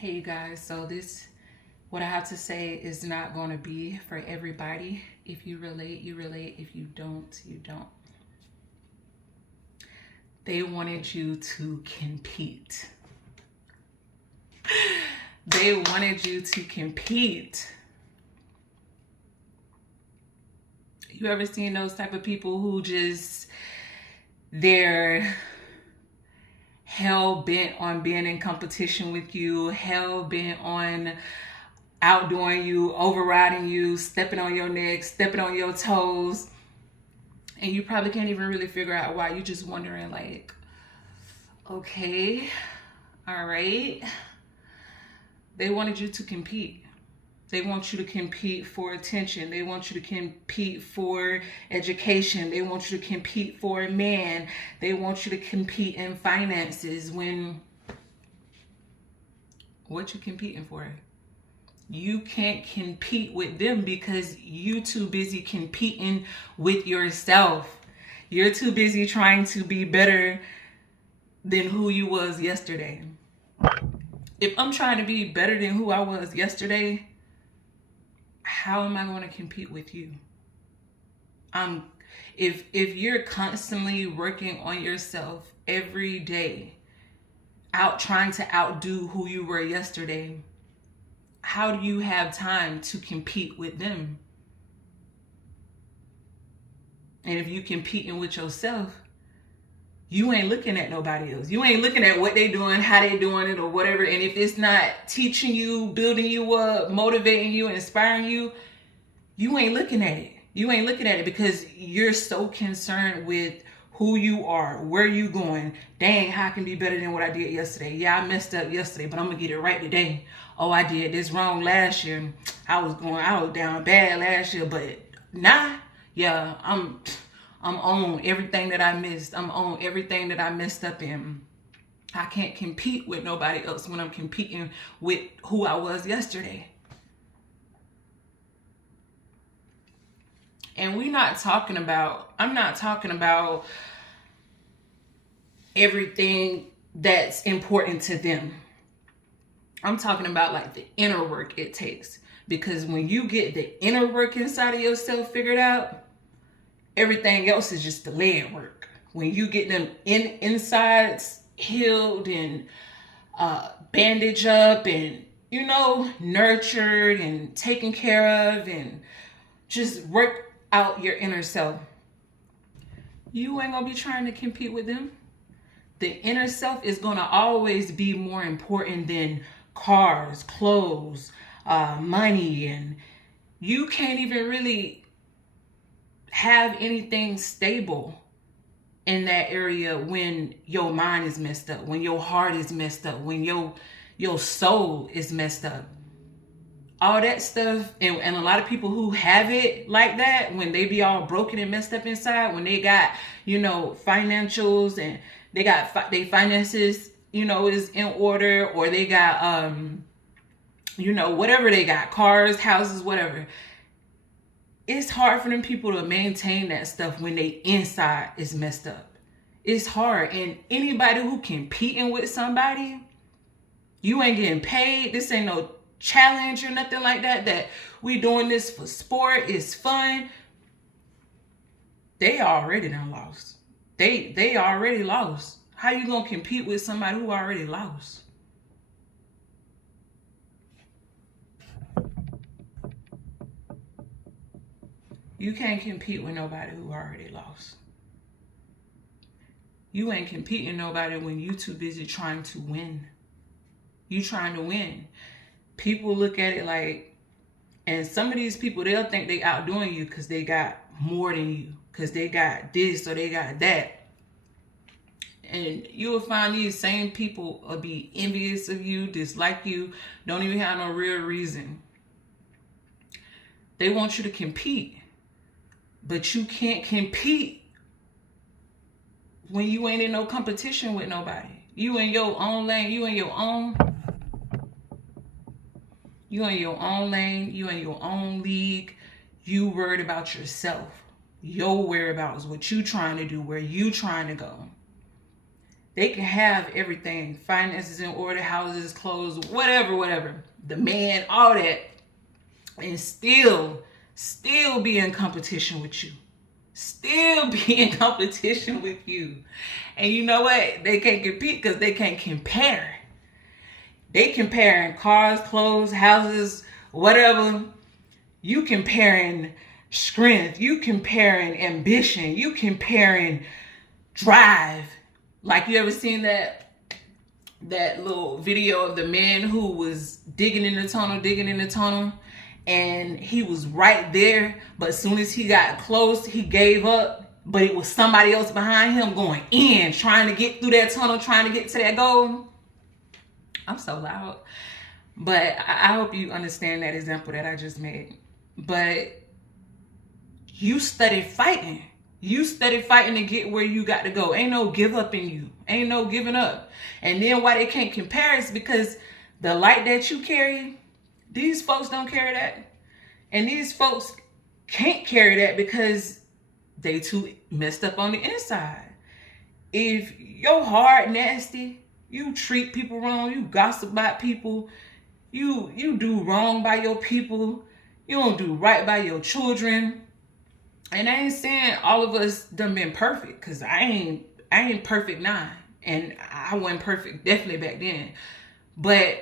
Hey you guys, so what I have to say is not going to be for everybody. If you relate, you relate. If you don't, you don't. They wanted you to compete. They wanted you to compete. You ever seen those type of people who they're hell bent on being in competition with you, hell bent on outdoing you, overriding you, stepping on your neck, stepping on your toes, and you probably can't even really figure out why. You're just wondering, like, okay, all right. They wanted you to compete. They want you to compete for attention. They want you to compete for education. They want you to compete for a man. They want you to compete in finances. When what you competing for? You can't compete with them because you too busy competing with yourself. You're too busy trying to be better than who you was yesterday. If I'm trying to be better than who I was yesterday, how am I going to compete with you? If you're constantly working on yourself every day, out trying to outdo who you were yesterday, how do you have time to compete with them? And if you competing with yourself, you ain't looking at nobody else. You ain't looking at what they doing, how they doing it, or whatever. And if it's not teaching you, building you up, motivating you, inspiring you, you ain't looking at it. You ain't looking at it because you're so concerned with who you are, where you going. Dang, how I can be better than what I did yesterday? Yeah, I messed up yesterday, but I'm gonna get it right today. Oh, I did this wrong last year. I was down bad last year, but yeah, I'm on everything that I missed. I'm on everything that I messed up in. I can't compete with nobody else when I'm competing with who I was yesterday. And I'm not talking about everything that's important to them. I'm talking about like the inner work it takes. Because when you get the inner work inside of yourself figured out, everything else is just the leg work. When you get them insides healed and bandaged up and, nurtured and taken care of and just work out your inner self, you ain't gonna be trying to compete with them. The inner self is gonna always be more important than cars, clothes, money, and you can't even really have anything stable in that area when your mind is messed up, when your heart is messed up, when your soul is messed up. All that stuff, and a lot of people who have it like that, when they be all broken and messed up inside, when they got, financials and they got their finances, is in order, or they got, whatever they got, cars, houses, whatever. It's hard for them people to maintain that stuff when they inside is messed up. It's hard. And anybody who competing with somebody, you ain't getting paid. This ain't no challenge or nothing like that we doing this for sport, it's fun. They already done lost. They already lost. How you gonna compete with somebody who already lost? You can't compete with nobody who already lost. You ain't competing nobody when you too busy trying to win. You trying to win. People look at it like, and some of these people, they'll think they outdoing you because they got more than you, because they got this or they got that. And you will find these same people will be envious of you, dislike you, don't even have no real reason. They want you to compete, but you can't compete when you ain't in no competition with nobody. You in your own lane, you in your own lane, you in your own league. You worried about yourself. Your whereabouts, what you trying to do, where you trying to go. They can have everything, finances in order, houses, clothes, whatever, the man, all that, and still be in competition with you. Still be in competition with you. And you know what? They can't compete because they can't compare. They comparing cars, clothes, houses, whatever. You comparing strength. You comparing ambition. You comparing drive. Like, you ever seen that little video of the man who was digging in the tunnel, and he was right there, but as soon as he got close, he gave up, but it was somebody else behind him going in, trying to get through that tunnel, trying to get to that goal. I'm so loud. But I hope you understand that example that I just made. But you study fighting. You study fighting to get where you got to go. Ain't no give up in you. Ain't no giving up. And then why they can't compare is because the light that you carry, these folks don't carry that. And these folks can't carry that because they too messed up on the inside. If you're hard, nasty, you treat people wrong, you gossip about people, you do wrong by your people, you don't do right by your children. And I ain't saying all of us done been perfect, because I ain't perfect now. And I wasn't perfect definitely back then. But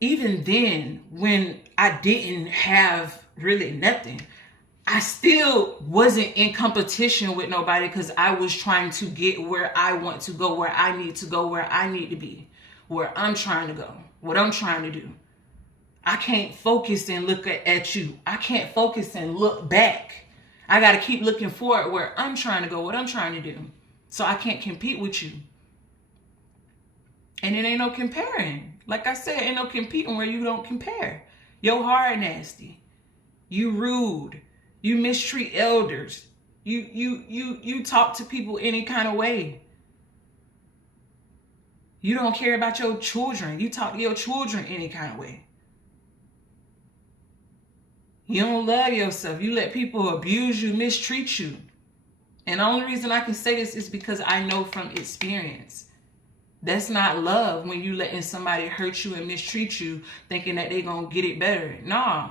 even then, when I didn't have really nothing, I still wasn't in competition with nobody, because I was trying to get where I want to go, where I need to go, where I need to be, where I'm trying to go, what I'm trying to do. I can't focus and look at you. I can't focus and look back. I got to keep looking forward where I'm trying to go, what I'm trying to do. So I can't compete with you. And it ain't no comparing. Like I said, ain't no competing where you don't compare. You're hard nasty. You rude. You mistreat elders. You talk to people any kind of way. You don't care about your children. You talk to your children any kind of way. You don't love yourself. You let people abuse you, mistreat you. And the only reason I can say this is because I know from experience. That's not love when you letting somebody hurt you and mistreat you thinking that they gonna get it better. Nah.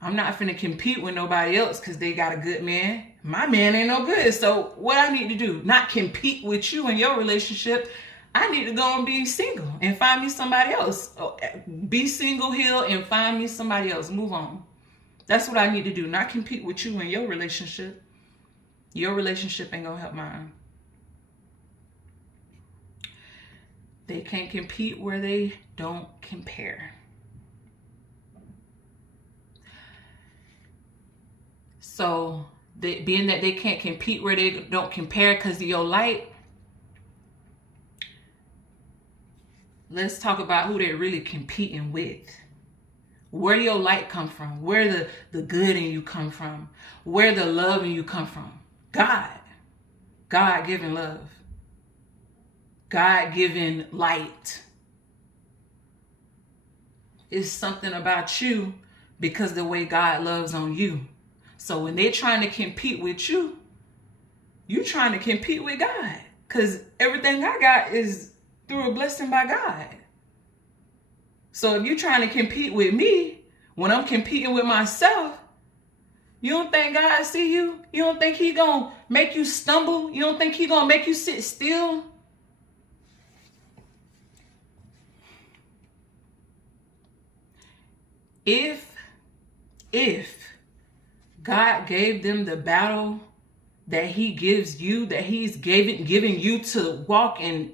I'm not finna compete with nobody else because they got a good man. My man ain't no good. So what I need to do, not compete with you in your relationship. I need to go and be single and find me somebody else. Be single, heal, and find me somebody else. Move on. That's what I need to do. Not compete with you in your relationship. Your relationship ain't gonna help mine. They can't compete where they don't compare. So, being that they can't compete where they don't compare because of your light, let's talk about who they're really competing with. Where your light come from? Where the good in you come from? Where the love in you come from? God. God-given love. God-given light. It's something about you because of the way God loves on you. So when they're trying to compete with you, you're trying to compete with God. Because everything I got is through a blessing by God. So if you're trying to compete with me, when I'm competing with myself, you don't think God see you? You don't think he gonna make you stumble? You don't think he gonna make you sit still? If God gave them the battle that he gives you, that he's giving you to walk in,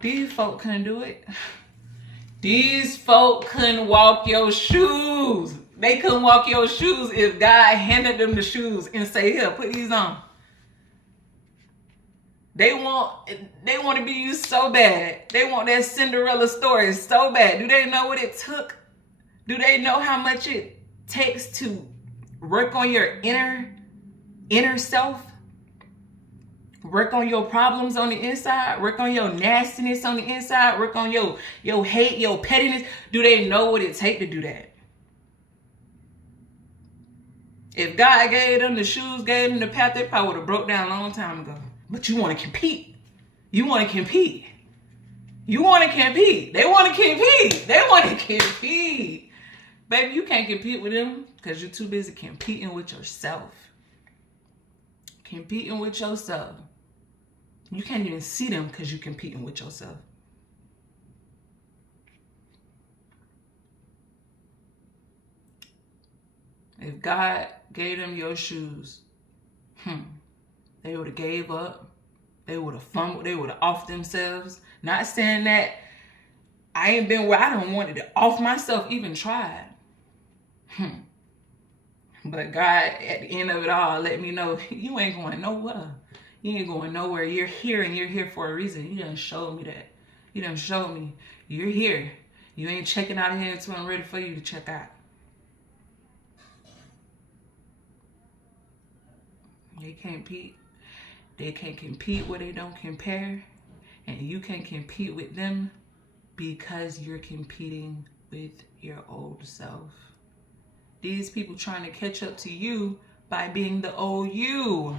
these folk couldn't do it. These folk couldn't walk your shoes. They couldn't walk your shoes if God handed them the shoes and say, here, put these on. They want to be you so bad. They want that Cinderella story so bad. Do they know what it took? Do they know how much it takes to work on your inner self? Work on your problems on the inside. Work on your nastiness on the inside. Work on your hate, your pettiness. Do they know what it takes to do that? If God gave them the shoes, gave them the path, they probably would have broke down a long time ago. But you want to compete. You want to compete. You want to compete. They want to compete. They want to compete. Baby, you can't compete with them because you're too busy competing with yourself. Competing with yourself. You can't even see them because you're competing with yourself. If God gave them your shoes, they would have gave up. They would have fumbled. They would have offed themselves. Not saying that I ain't been where I don't wanted to off myself, even tried. But God, at the end of it all, let me know you ain't going nowhere. You ain't going nowhere. You're here, and you're here for a reason. You done showed me that. You done showed me you're here. You ain't checking out of here until I'm ready for you to check out. They can't compete. They can't compete where they don't compare. And you can't compete with them because you're competing with your old self. These people trying to catch up to you by being the old you.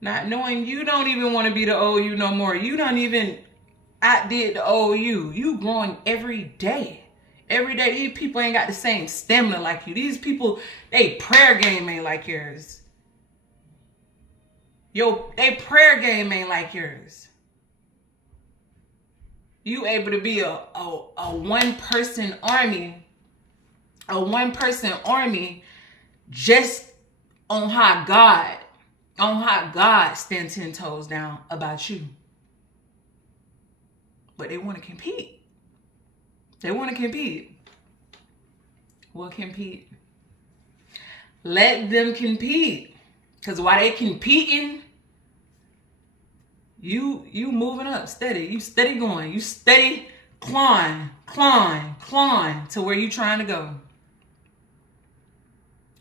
Not knowing you don't even want to be the old you no more. You don't even outdid the old you. You growing every day. Every day. These people ain't got the same stamina like you. These people, they prayer game ain't like yours. They prayer game ain't like yours. You able to be a one-person army. A one-person army just on how God stands 10 toes down about you. But they want to compete. They want to compete. Well, compete. Let them compete. Because while they competing, you moving up steady. You steady going. You steady climb to where you trying to go.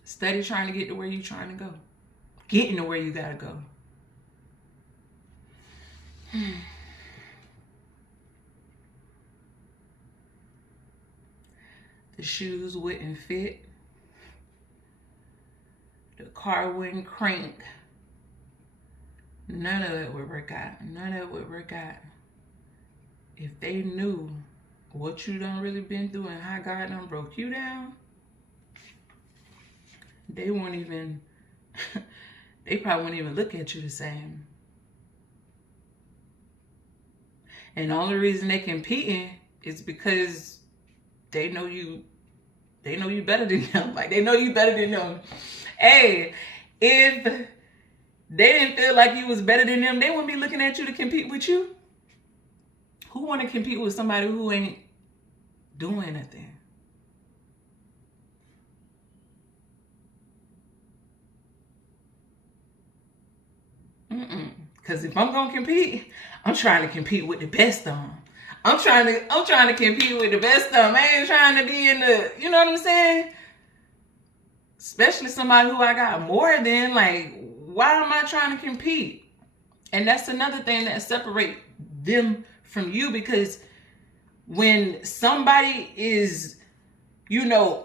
Steady trying to get to where you trying to go. Getting to where you gotta go. The shoes wouldn't fit. The car wouldn't crank. None of it would work out. None of it would work out. If they knew what you done really been through and how God done broke you down, they won't even, they probably won't even look at you the same. And the only reason they competing is because they know you better than them. Like, they know you better than them. Hey, if they didn't feel like you was better than them, they wouldn't be looking at you to compete with you. Who want to compete with somebody who ain't doing nothing? Because if I'm gonna compete, I'm trying to compete with the best of them. I'm trying to compete with the best of them. I ain't trying to be in the, you know what I'm saying? Especially somebody who I got more than. Like, why am I trying to compete? And that's another thing that separates them from you, because when somebody is,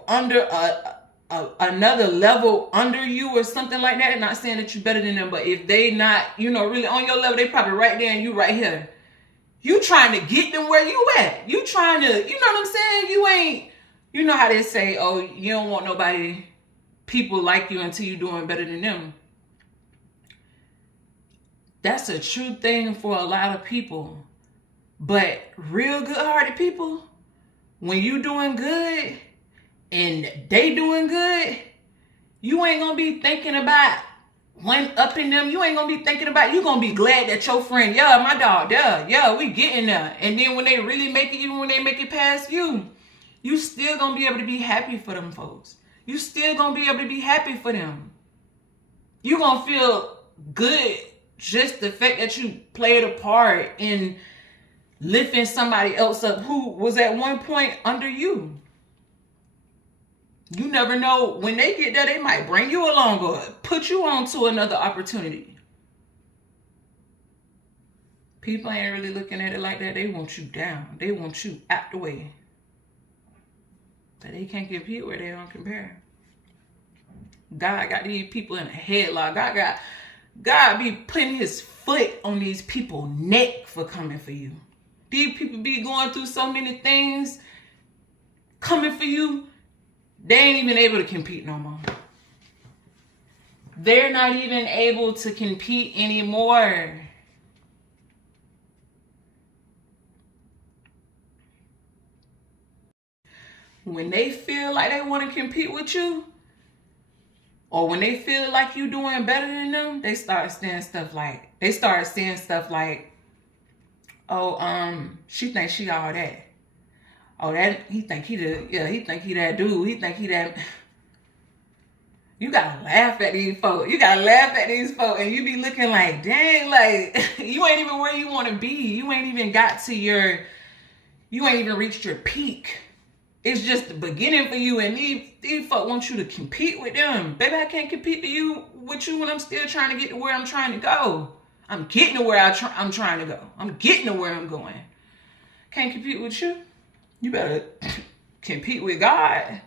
under another level under you or something like that, not saying that you're better than them, but if they not, really on your level, they probably right there and you right here. You trying to get them where you at. You trying to, you know what I'm saying? You ain't, you know how they say, oh, you don't want people like you until you're doing better than them. That's a true thing for a lot of people. But real good-hearted people, when you doing good and they doing good, you ain't gonna be thinking about one-upping them. You ain't gonna be thinking about, you gonna be glad that your friend, yeah, my dog, yeah, we getting there. And then when they really make it, even when they make it past you, you still gonna be able to be happy for them folks. You still gonna be able to be happy for them. You gonna feel good just the fact that you played a part in lifting somebody else up who was at one point under you. You never know, when they get there, they might bring you along or put you on to another opportunity. People ain't really looking at it like that. They want you down. They want you out the way. But they can't compete where they don't compare. God got these people in a headlock. God be putting his foot on these people's neck for coming for you. These people be going through so many things coming for you, they ain't even able to compete no more. They're not even able to compete anymore. When they feel like they want to compete with you, or when they feel like you doing better than them, they start saying stuff like, oh, she thinks she all that. Oh, he think he that dude. He think he that. You gotta laugh at these folks. And you be looking like, dang, like, you ain't even where you want to be. You ain't even reached your peak. It's just the beginning for you, and these folk want you to compete with them. Baby, I can't compete with you when I'm still trying to get to where I'm trying to go. I'm getting to where I'm trying to go. I'm getting to where I'm going. Can't compete with you. You better compete with God.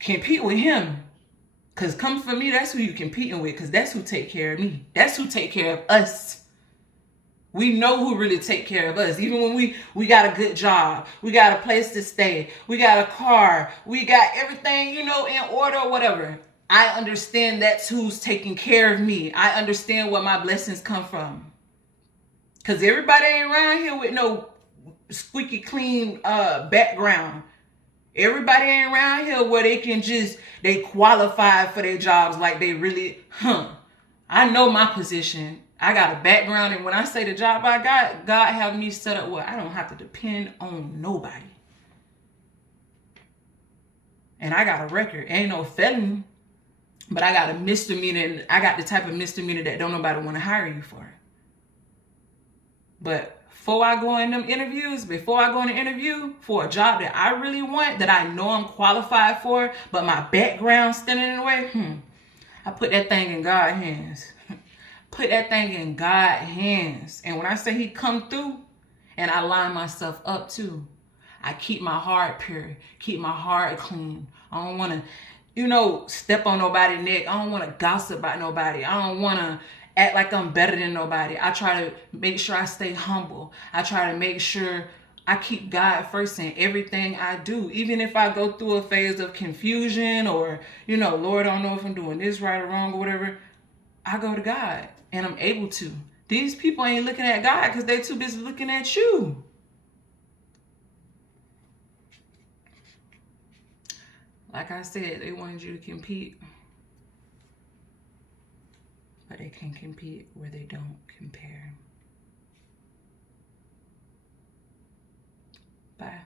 Compete with him. Because come for me, that's who you competing with. Because that's who take care of me. That's who take care of us. We know who really take care of us. Even when we got a good job, we got a place to stay, we got a car, we got everything, in order or whatever. I understand that's who's taking care of me. I understand where my blessings come from. Because everybody ain't around here with no squeaky clean background. Everybody ain't around here where they qualify for their jobs like they really, I know my position. I got a background, and when I say the job I got, God have me set up where I don't have to depend on nobody. And I got a record. Ain't no felony, but I got a misdemeanor, and I got the type of misdemeanor that don't nobody want to hire you for. But before I go in an interview for a job that I really want, that I know I'm qualified for, but my background standing in the way, I put that thing in God's hands. Put that thing in God's hands. And when I say he come through, and I line myself up too, I keep my heart pure, keep my heart clean. I don't want to, step on nobody's neck. I don't want to gossip about nobody. I don't want to act like I'm better than nobody. I try to make sure I stay humble. I try to make sure I keep God first in everything I do. Even if I go through a phase of confusion or, Lord, I don't know if I'm doing this right or wrong or whatever, I go to God. And I'm able to. These people ain't looking at God because they're too busy looking at you. Like I said, they wanted you to compete. But they can compete where they don't compare. Bye.